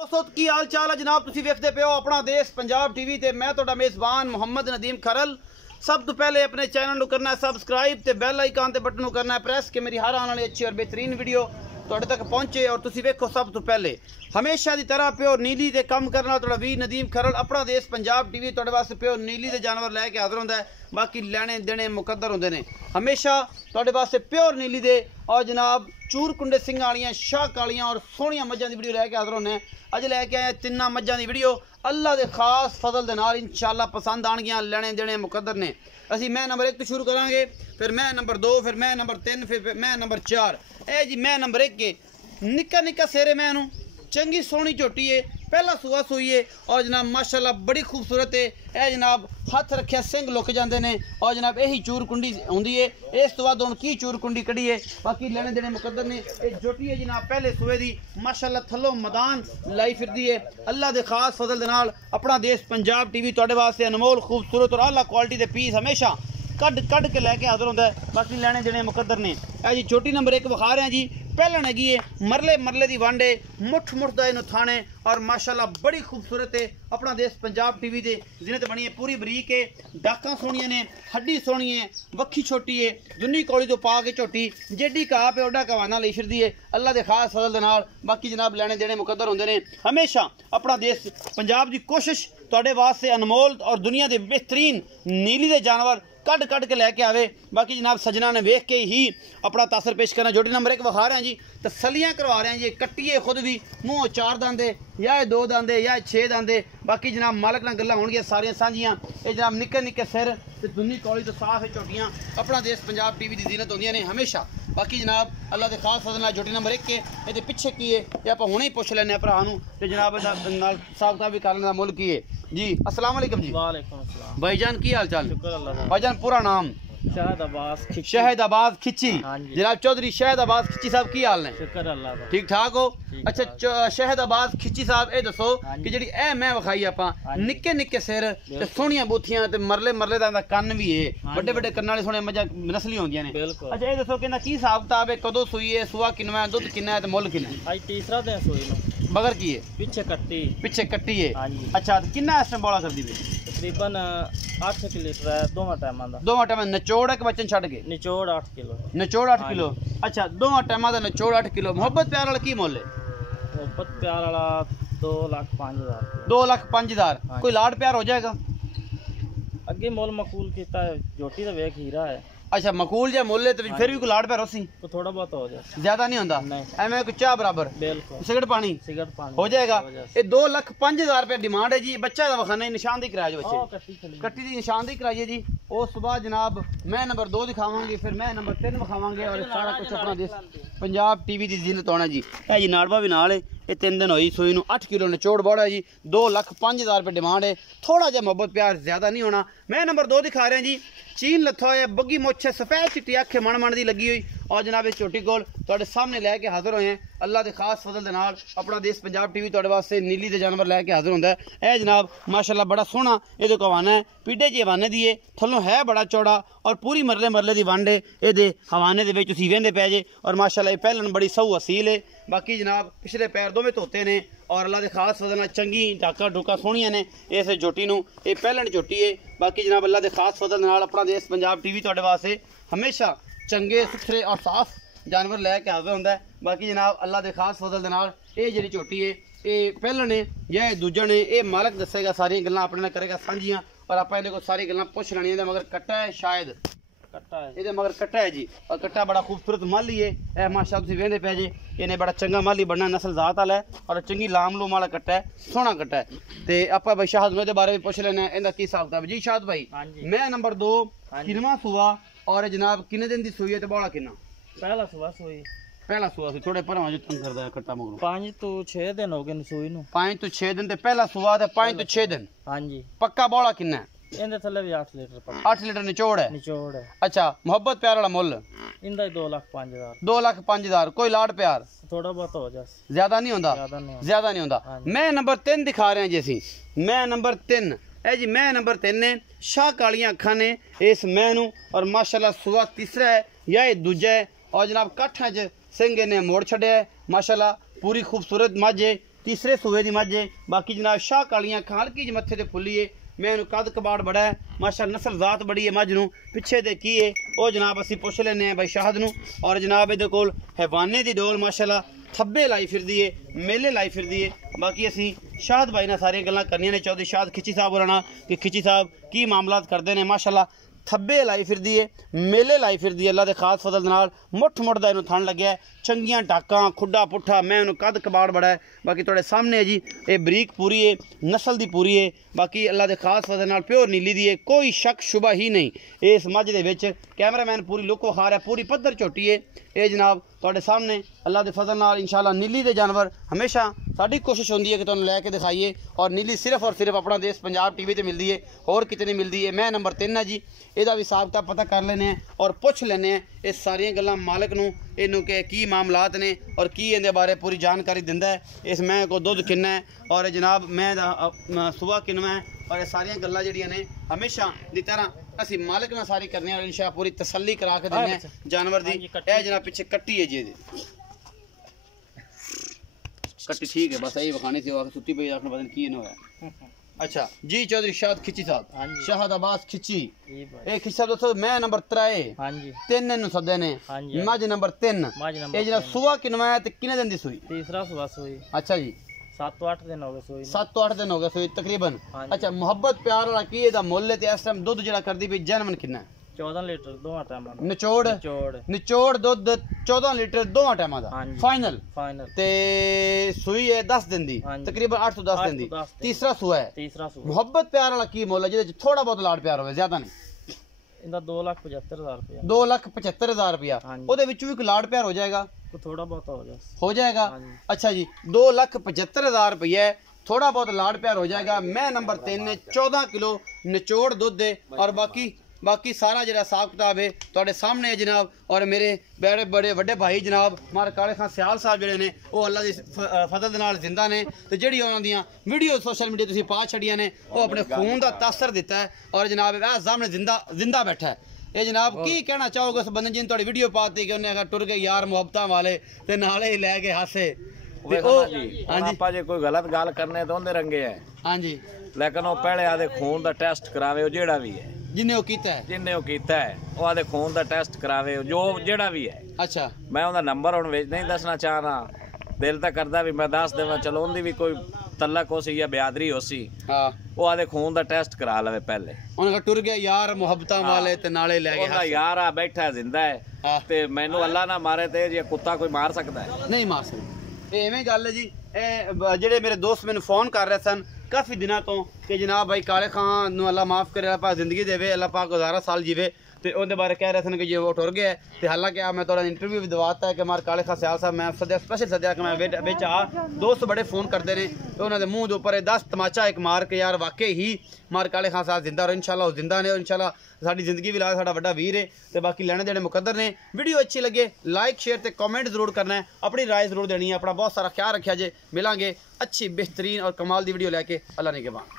दोस्तों की हाल चाल है जनाब, तुसी वेखदे पे हो अपना देश पंजाब टीवी ते मैं तुहाडा मेज़बान मुहम्मद नदीम खरल। सब तो पहले अपने चैनल को करना है सब्सक्राइब ते बैल आइकन ते बटन को करना है प्रेस कि मेरी हर आने वाली अच्छी और बेहतरीन वीडियो तुहाडे तक पहुंचे और तुसी वेखो। सब तो पहले हमेशा की तरह प्योर नीली ते कम करना तुहाडा वीर नदीम खरल अपना देश पंजाब टीवी तुहाडे वास्ते प्योर नीली ते जानवर लैके हाज़र होंदा है। बाकी लैने देने मुकद्दर होंदे ने हमेशा तुहाडे वास्ते प्योर नीली दे और जनाब चूर कुंडे सिंह वालियां शाह कालियां और सोहनियां मज्जां दी वीडियो लैके हाज़र होने। अज लैके आए तिन्ना मज्जां दी वीडियो अल्लाह दे खास फजल दे नाल इंशाअल्लाह पसंद आणगियां, लैने देने मुकद्दर ने। असी मैं नंबर 1 तो शुरू करांगे, फिर मैं नंबर 2, फिर मैं नंबर 3, फिर मैं नंबर 4। ए जी मैं नंबर 1 के निक्का निक्का सेरे मैनू चंगी सोहनी झोटी है, पहला सुआ सूई है और जनाब माशाल्लाह बड़ी खूबसूरत है। ए जनाब हथ रखिया सिंह लुक जाते हैं और जनाब यही चूर कुंडी होंगी है। इस तो बाद की चूर कुंडी कड़ी है, बाकी लेने देने मुकद्दर ने। ये झोटी है जनाब पहले सुए की माशाल्लाह थल्लों मैदान लाई फिरदी है। अल्लाह के खास फजल दे नाल अपना देश पंजाब टीवी तुहाडे वास्ते अनमोल खूबसूरत और आला क्वालिटी के पीस हमेशा कढ़ के लैके हाज़र होंदा है। बाकी लेने देने मुकद्दर ने। ए जी छोटी नंबर 1 विखा रहे हैं जी, पहलन हैगी है मरले मरले दी वांडे मुठ मुठ दा इनू थाने और माशाल्लाह बड़ी खूबसूरत है। अपना देश पंजाब टीवी दे जिन्हें बनी है पूरी बरीक है, डाकां सोहनियां ने, हड्डी सोहनी है, वक्खी छोटी है, दुनी कौड़ी तो पा के झोटी जेडी घाह पे ओडा कवाना ली फिरदी है अल्लाह के खास फजल दे नाल। बाकी जनाब लेने देने मुकद्दर होंदे ने। हमेशा अपना देश पंजाब की कोशिश तुहाडे वास्ते अनमोल और दुनिया के बेहतरीन नीली दे जानवर कढ़ के लैके आवे। बाकी जनाब सजना ने वेख के ही अपना तासर पेश करना। जोड़ी नंबर 1 विखा रहे हैं जी, तसलियां करवा रहे हैं जी। कट्टिए खुद भी मूँह 4 दंदे या 2 दंदे या 6 दंदे। बाकी जनाब मालक नाल गल्लां होणगियां सारियां सांझियां। ये जनाब निक्के निक्के सिर ते दुनी कौली तो साफ है झोटियां अपना देश पंजाब टीवी की जीनत होंदियां ने हमेशा। बाकी जनाब अल्लाह के खास फजल नाल जोड़ी नंबर 1 के ये पिछे की है ये आप हुणे ही पुछ लैने भरा नूं ते जनाब साहब भी करने का मुल की है जी। अस्सलाम वालेकुम जी। वालेकुम अस्सलाम भाईजान की हाल चाल? शुक्र अल्लाह। भाईजान पूरा नाम? शहद अब्बास खिची। जनाब चौधरी शहद अब्बास खिची साहब की हाल ने? शुक्र अल्लाह। ठीक ठाक हो? अच्छा शहद अब्बास खिची साहब ये दसो कि जी ए मैं विखाई आपां निक्के निक्के सिर ते सोहनियां बूथियां ते मरले मरले दा कन्न भी है, बड़े बड़े कन्नां वाली सोहनियां मज्जां नस्ली होंदियां ने। अच्छा ये दसो कि की हिसाब किताब है, कदों सूई है, सुआ किन्ना है, दुध किन्ना है ते मुल किन्ना है? आज तीसरा दिन सूई नु। मगर की है? पीछे कट्टी है। अच्छा किन्ना इस टाइम बौला करदी भी? तकरीबन 8 लीटर है दोवां टाइमां दा। दोवां टाइमां नचोड़ है कि बच्चन छड़ के? निचोड़ 8 किलो। नचोड़ 8 किलो। अच्छा दोवां टाइमां दा नचोड़ 8 किलो। मोहब्बत प्यार वाला की मुल है? मोहब्बत प्यार वाला 2,05,000। 2,05,000। कोई लाड प्यार हो जाएगा? अगे मोल मकूल कीता है, झोटी दा वेख हीरा है। अच्छा मकूल या मुल है तो फिर भी कोई लाड प्यार होसी? तो थोड़ा बहुत हो जाए, ज्यादा नहीं होता? एवं कुछ चाह बराबर? बिल्कुल। सिगरेट पानी हो जाएगा। ये 2,05,000 रुपया डिमांड है जी। बच्चा का वखाना निशानदी कराया बच्चे कट्टी की निशानदी कराइए जी। उस बाद जनाब मैं नंबर 2 दिखावांगे, फिर मैं नंबर 3 विखावांगे और सारा कुछ अपना देश पंजाब टीवी की जीनत होना जी। है जी नाड़वा भी नाल है। ये 3 दिन हुई सूई नूं। 8 किलो निचोड़ बड़ा है जी। 2,05,000 रुपये डिमांड है। थोड़ा जहा मोहब्बत प्यार ज्यादा नहीं होना। मैं नंबर 2 दिखा रहा जी। चीन लथा होया, बग्गी मुछ है, सफेद चिट्टी अख मन मन की लगी हुई और जनाब इस झोटी कोल तुहाडे सामने लैके हाज़र होए हैं। अल्लाह के खास फजल दे नाल अपना देश पंजाब टीवी तुहाडे वास्ते नीली दे जानवर लैके हाज़र होंदा है। जनाब माशाल्लाह बड़ा सोहना ये हवाना है, पीढ़े जी हवाने दी है, थल्लों है बड़ा चौड़ा और पूरी मरले मरले की वंड है। ये हवाने दे विच तुसीं वेंदे पै जे और माशाल्लाह ये पहलन बड़ी सऊ असील है। बाकी जनाब पिछले पैर दोवें धोते ने और अल्लाह के खास फजल नाल चंगी डाका डुका सोहनियां ने इस झोटी नूं। ये पहलन झोटी है। बाकी जनाब अल्लाह के खास फजल नाल अपना देश पंजाब टीवी तुहाडे वास्ते हमेशा चंगे सुथरे और साफ जानवर लैके हाज़र होंदा है। बाकी जनाब अल्लाह के खास फजल दे नाल ये जिहड़ी झोटी है ये पहलन है या दूजन है ये मालक दसेगा, सारियां गल्लां अपने नाल करेगा सांझियां और आपां इहदे कोल सारी गल्लां पुछ लैणियां। मगर कट्टा है शायद कट्टा है ये मगर कट्टा है जी और कट्टा बड़ा खूबसूरत माली है। ए माशाअल्लाह तुसीं वेंदे पै जे इन्हें बड़ा चंगा माली बनना, नस्ल जात वाला है और चंगी लाम लूम वाला कट्टा है, सोहना कट्टा है। ते आपां भाई शाहद दे बारे में पुछ लेना इहदा की हिसाब किताब जी। शाहद भाई मैं नंबर 2 किनवा सुआ और जनाब किन्ने दिन दी सूई है ते बौला किन्ना? पहला सुआ सूई। पहला सुआ सी थोड़े भरावां जो तंग करदा है कट्टा मगरों। 5 तो 6 दिन हो गए सूई नूं। 5 तो 6 दिन ते पहला सुआ ते 5 तो 6 दिन। हां जी। पक्का बौला किन्ना है? इंदे थल्ले भी 8 लीटर पक्का। 8 लीटर निचोड़ है? निचोड़ है। अच्छा मोहब्बत प्यार वाला मुल? इंदा 2,05,000। 2,05,000। कोई लाड प्यार? थोड़ा बहुत हो जाए, ज्यादा नहीं होता? ज्यादा नहीं होता। मैं नंबर 3 दिखा रहे हैं जी असीं। मैं नंबर 3 है जी। मैं नंबर 3 ने शाह कालियां अखां ने इस मैनू और माशाल्लाह सुआ तीसरा है या ये दूजा है और जनाब काठा च सिंह ने मोड़ छड़िया है। माशाल्लाह पूरी खूबसूरत मझ है तीसरे सूबे की मझ है। बाकी जनाब शाह कालियां अखां हल्की जी मत्थे ते फुल्ली है। मैं कद कबाड़ बड़ा है माशा नस्ल जात बड़ी है मझ नूं। पिछे दे की है वो जनाब असी पुछ लेने हैं भाई शाहद नूं। और जनाब ये कोल हैवाने की डोल माशाल्लाह थब्बे लाई फिरदी है, मेले लाई फिरदी है। बाकी असी शाहद भाई ने सारियां गल्लां करनियां ने। चौधरी शाहद खिची साहब होना कि खिची साहब की मामलात करते हैं। माशाल्लाह थब्बे लाई फिरदी है, मेले लाई फिरदी है। अल्लाह के खास फजल नाल मुठ मुठ दा इहनूं थण लग्या है। चंगियां टाकां खुड्डा पुट्ठा मैं उन्होंने कद कबाड़ बड़ा है। बाकी तुहाडे सामने है जी ये बरीक पूरी है, नस्ल दी पूरी है। बाकी अल्लाह के खास फजल नाल प्योर नीली दी है, कोई शक शुबा ही नहीं इस मझ दे विच। कैमरामैन पूरी लुक विखा रहा है, पूरी पद्धर झोटी है ये जनाब तुहाडे सामने। अल्लाह के फजल नाल इंशाअल्लाह नीली दे जानवर हमेशा साडी कोशिश होंदी है कि तुहानूं लैके दिखाइए। और नीली सिर्फ और सिर्फ अपना देश पंजाब टीवी ते मिलदी है, होर किते नहीं मिलदी है। मैं नंबर 3 है जी, ਇਹਦਾ भी हिसाब किताब पता कर लेने और पुछ लेने ये सारियां गल्लां मालिक नूं इनू के की मामलात ने और की इहदे बारे पूरी जानकारी दिंदा है। इस मैं को दुध किन्ना है और जनाब मैं सुबह किन्ना है और ये सारियां गल्लां जिहड़ियां ने हमेशा दी तरह असी मालिक नाल सारी करने और इंशाअल्लाह पूरी तसल्ली करा के दिंदे हैं जानवर दी। ए जनाब पीछे कट्टी है जी, कट्टी ठीक है बस यही विखानी थी सुती पई आखने पता नहीं की होया। अच्छा जी चौधरी शाहद खिची साहब, शाहद अब्बास खिची ए खिचा दोस्तों मैं नंबर 3 हां जी 3 नु सदे ने मज नंबर 3 ए जरा सुवा किनवा ते किने दिन दी सुई? तीसरा सुबह सुई। अच्छा जी 7-8 दिन हो गए सुई। 7-8 दिन हो गए सुई तकरीबन। अच्छा मोहब्बत प्यार वाला की एदा मुੱਲ ते इस टाइम दुध जड़ा करदी भी जनमन किन्ना? 14 लीटर दोवां टाइमां दा। निचोड़ दुध 14 लीटर दोवां टाइमां दा फाइनल ते सुई है 10 दिन दी तकरीबन 8 तो 10 दिन दी। तीसरा सुआ है मोहब्बत प्यार वाला की मुੱਲ जिहदे थोड़ा बहुत लाड प्यार होवे ज्यादा नहीं? इंदा 2,75,000 रुपया। 2,75,000 रुपया ओदे विच भी कोई लाड प्यार हो जाएगा? थोड़ा बहुत हो जाएगा। अच्छा जी 2,75,000 रुपया थोड़ा बहुत लाड प्यार हो जाएगा। मैं नंबर 3 ने 14 किलो निचोड़ दुध दे और बाकी सारा जो हिसाब किताब है तुहाडे सामने है जनाब। और मेरे बड़े बड़े वड्डे भाई जनाब मार काले खान सियाल साहब जिहड़े ने वो अल्लाह दी फजल दे नाल जिंदा ने ते जिहड़ी उन्हां दियां वीडियो सोशल मीडिया तुसीं पा छड़ियां ने वो अपने खून दा तासर दिता है और जनाब ए सामने जिंदा बैठा है। ये जनाब की कहना चाहोगे उस बंदे जिन तुहाडी वीडियो पाती कि उन्हें टुर गए यार मुहब्बतां वाले ते नाले ही लै के हासे ते ओ हां जी आपा जे कोई गलत गल करने तो उंदे रंगे है। हां जी लेकिन वो पहले आदे खून दा टेस्ट करावे जेड़ा भी है जिन्हें वो कीता है वो आदे खून दा टेस्ट करावे जो जेड़ा भी है। अच्छा मैं उनका नंबर हुण विच नहीं दसना चाहना, दिल तो करदा भी मैं दस देवां चलो उनदी भी कोई तलक हो सी या बियादरी हो सी। हां वो आदे खून दा टेस्ट करा लवे पहले। उनका टुर गया यार मुहब्बतां वाले ते नाले ले गए उनका यार आ बैठा है जिंदा है ते मैनू अल्लाह ना मारे ते जे कुत्ता कोई मार सकदा है? नहीं मार सकदा। एवें गल है जी। जेडे मेरे दोस्त मैनू फोन कर रहे सन काफ़ी दिनों तो कि जनाब भाई काले खान नूं अल्लाह माफ़ करे, अल्लाह पाक जिंदगी देवे, अल्लाह पाक 1000 साल जीवे तो उनके बारे कह रहे थे कि जो वो टुर गया तो हालांकि मैं थोड़ा इंटरव्यू भी दवाता है कि मार काले खान सियाल साहब मैं सद्या स्पेशल सद्या कि मैं बिच आ दोस्त बड़े फोन करते हैं तो उन्होंने मूँह के उपर 10 तमाचा एक मार के यार वाकई ही मार काले खान साहब जिंदा रहो। इंशाल्लाह वो जिंदा ने और इंशाल्लाह साडी जिंदगी भी ला साडा वड्डा वीर है तो बाकी लेने देने मुकद्दर ने। वीडियो अच्छी लगे लाइक शेयर ते कमेंट जरूर करना है, अपनी राय जरूर देनी है। अपना बहुत सारा ख्याल रखा जे, मिलांगे अच्छी बेहतरीन और कमाल दी वीडियो लैके। अल्लाह ने के बाद।